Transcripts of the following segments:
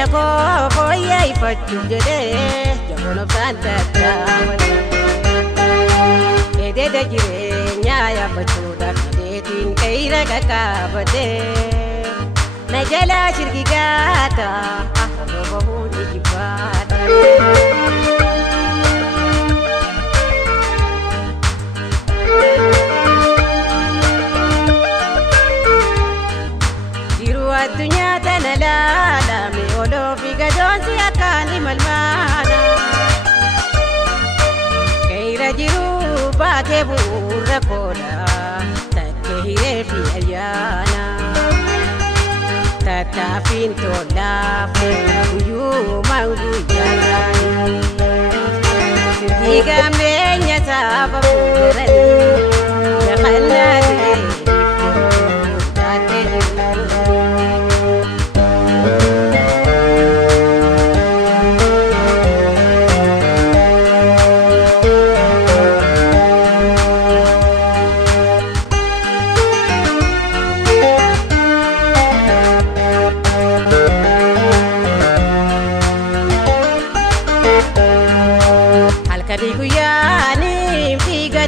jireenya koo fooyyeffachuuf jedhee jaboon obsaan tattaafate. Eededa jireenyaa yaabbachuudhaaf hidheetiin qe'ira qaqqaabate. Na jalaa shirgi gaata afaan bahuu ni jibbaata. Addunyaa tana laalame oloofi gadoonsi akkaan imalmaana. Qe'ira jiru baatee bu'uura koodha takkee hireefi ayyaana. Tattaaffiin tolaaf guyyuumaan guyyaadhaan. Sirrii gammeenya saaba fuudhanii yaqannaa ta'ee taatee jiru. Halkanii guyyaanii fiiga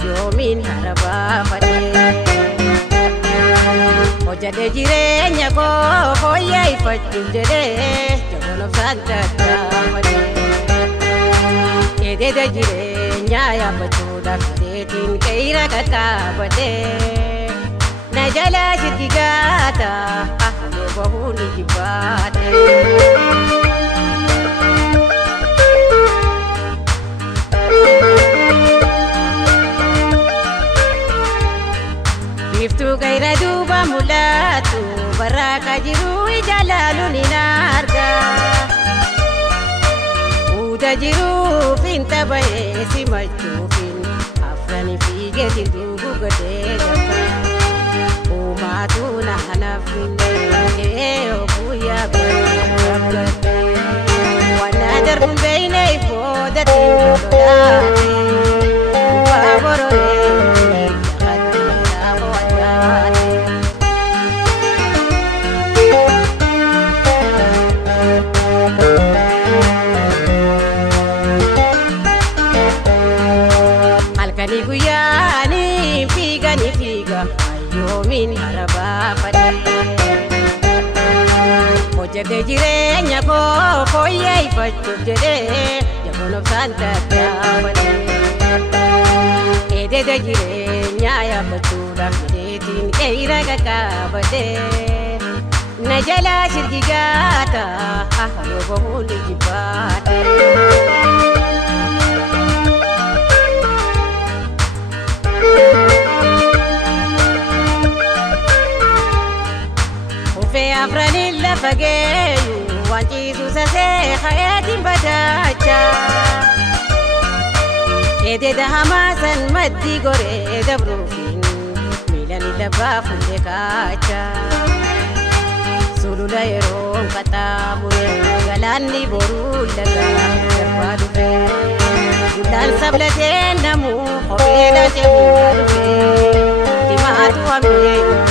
ayyoomiin harabaa fadhee. Hojjatee jireenya koo fooyyeffachuuf jedhee jaboon obsaan tattaafate. Eededa jireenyaa yaabbachuudhaaf hidheetiin qe'ira qaqqaabate. Na jalaa shirgi gaata afaan bahuu ni jibbaate. Biftuu qe'ira duuba mul'atu barraaqaa jiru ijaalaaluun hin arga. Uda jiruufin taphee simachuufin afranii fiigeetiin duubu godhee gaba. Uumaatu naanaaf finnee guyyaa gabgadde. Waan darbuun beekne ifoodatiin lolaate. Gubbaa bororee. Halkanii guyyaanii fiiga ayyoomiin harabaa fadhee. Hojjatee jireenya koo fooyyeffachuuf jedhee jaboon obsaan tattaafate. Eededa jireenyaa yaabbachuudhaaf hidheetiin qe'ira qaqqaabate. Na jalaa shirgi gaata afaan bahuu ni jibbaate. Ufee afraniin lafa geeyu waan ciisu sasee hayatiin badaacha. Eededa hamaasan maddii goree dabruufin miilani labbaa fuudhee kaacha. Sulula yeroon qaxxaamure galaanni boruu lagaa darbaa dhufe. Gullaan sablatee namuu kophee laatee bu'aa dhufe. Dimaatu hamee.